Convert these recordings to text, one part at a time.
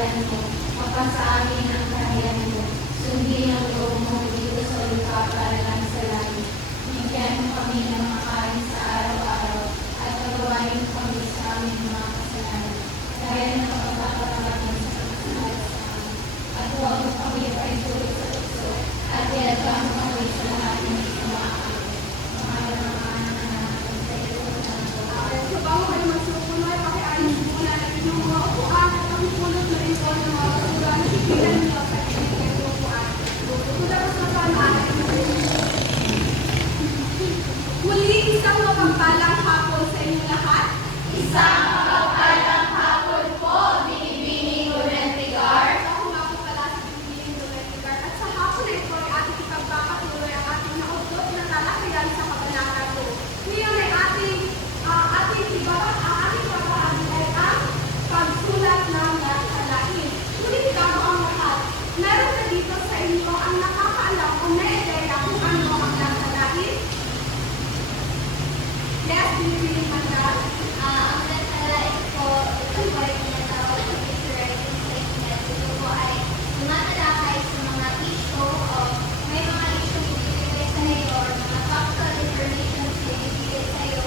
bayan mo, mapasa amin ang kaharian mo. Sundin ang loob mo dito sa lupa para lang sa langit. Bigyan mo kami ng makain sa araw-araw at pagawain mo kami sa aming mga kasalanan. Gaya ng pagpapatawad mo sa kasalanan sa amin. At huwag mo kami paisulit sa tukso at ilagaan mo kami sa lahat ng kasamaan. Mahal na anak natin sa iyo ng Diyos. Sa bago ay magsukunay, pakiayos muna ng inyong mga upuan at ang pulot na ito ng mga basura na sigilan niyo sa inyong upuan. Tutulad sa samaan ay muli isang mapagpalang hapon sa inyong lahat. Isang mapagpalang hapon po, Binibining Lunetigar. Ako nga po pala si Binibining Lunetigar at sa hapon na ito ay ating ipagpapatuloy ang ating nautot na talakayan sa kabanata 2. Ngayon ay ating pagbahagi ay ang pagsulat ng lasalain. Ngunit bago ang lahat, meron na dito sa inyo ang nakakaalam o may ideya kung ano ang lasalain? Yes, Binibining Mandal. Ang lasalain po, ito po ay tinatawag na picture writing statement. Ito po ay tumatalakay sa mga issue o may mga issue ibibigay sa iyo or mga factual information ibibigay sa iyo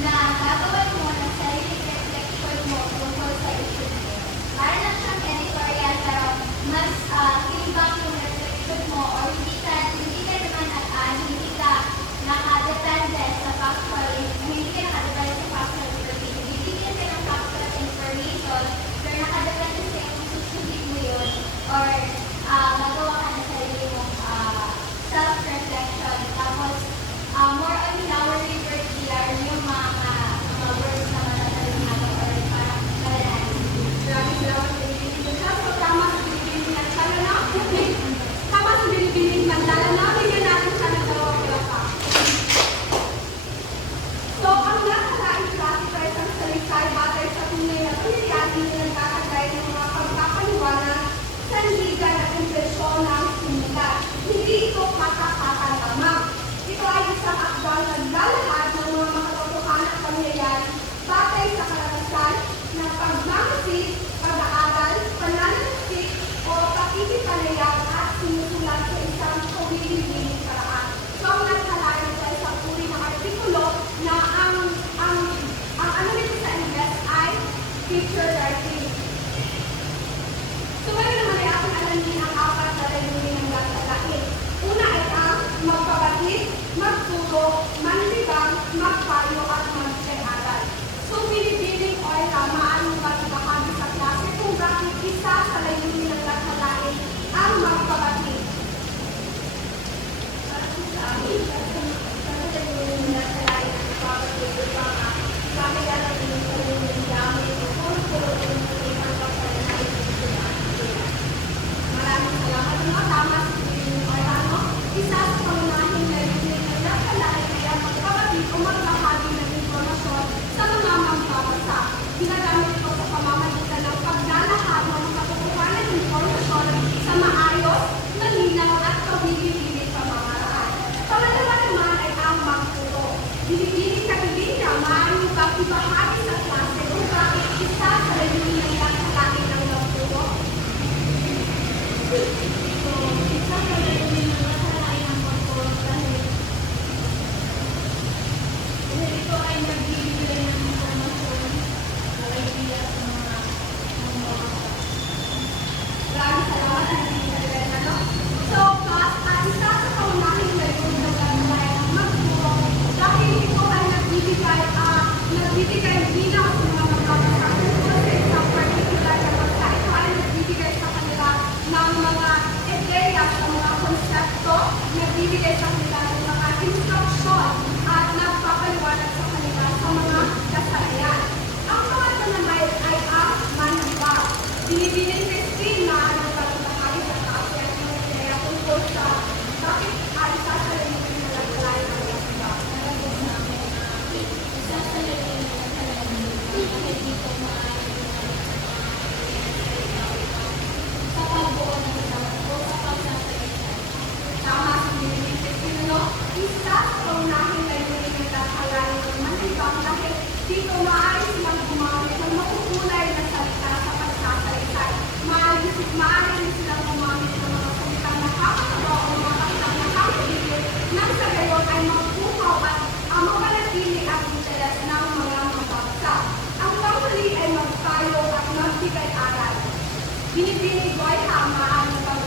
na gagawin mo ng sarili reflection mo tungkol sa issue na yun. Para lang siyang editorial pero mas timbang yung reflection mo or hindi ka naman hindi ka nakadepende sa factual information. Bibigyan ka ng factual information pero nakadepende sa yung susundin mo yun or magawa ka ng sarili mong self-reflection. Tapos, more on flowery words here, yung mga words na matatalinahan or parang malalahan. Grabe salamat Binibining Mandal. So tama sa Binibining Mandal na. Tama sa Binibining Mandal na. Bigyan natin siya ng dalawang palakpak. So, ang lasalain klase ay isang salisay batay sa tunay na pangyayari na nagkakagay ng mga pagpapaliwanag, sandigan at impresyon ng simulan. Hindi ito kata-kata lamang. Ito ay isang akdang naglalahad ng mga makatotohanan at pangyayari batay sa karanasan ng pagmamasid, pag-aaral, pananaliksik o pakikipanayam at sinusulat sa isang kawiling-wiling paraan. So, ang lasalain ito ay isang uri ng artikulo na ang ano nito sa Ingles ay picture writing. So ngayon naman ay ating alamin ang apat na layunin ng lasalain. Una ay ang magpabatid, magturo, manlibang, maaari rin silang gumamit ng mga salitang nakakatawa o mga kalitang nakakabigil nang sa gayon ay magpukaw at mapanatili ang interes ng mga mababasa. Ang panghuli ay magpayo at magbigay aral. Binibinig ko ay maaari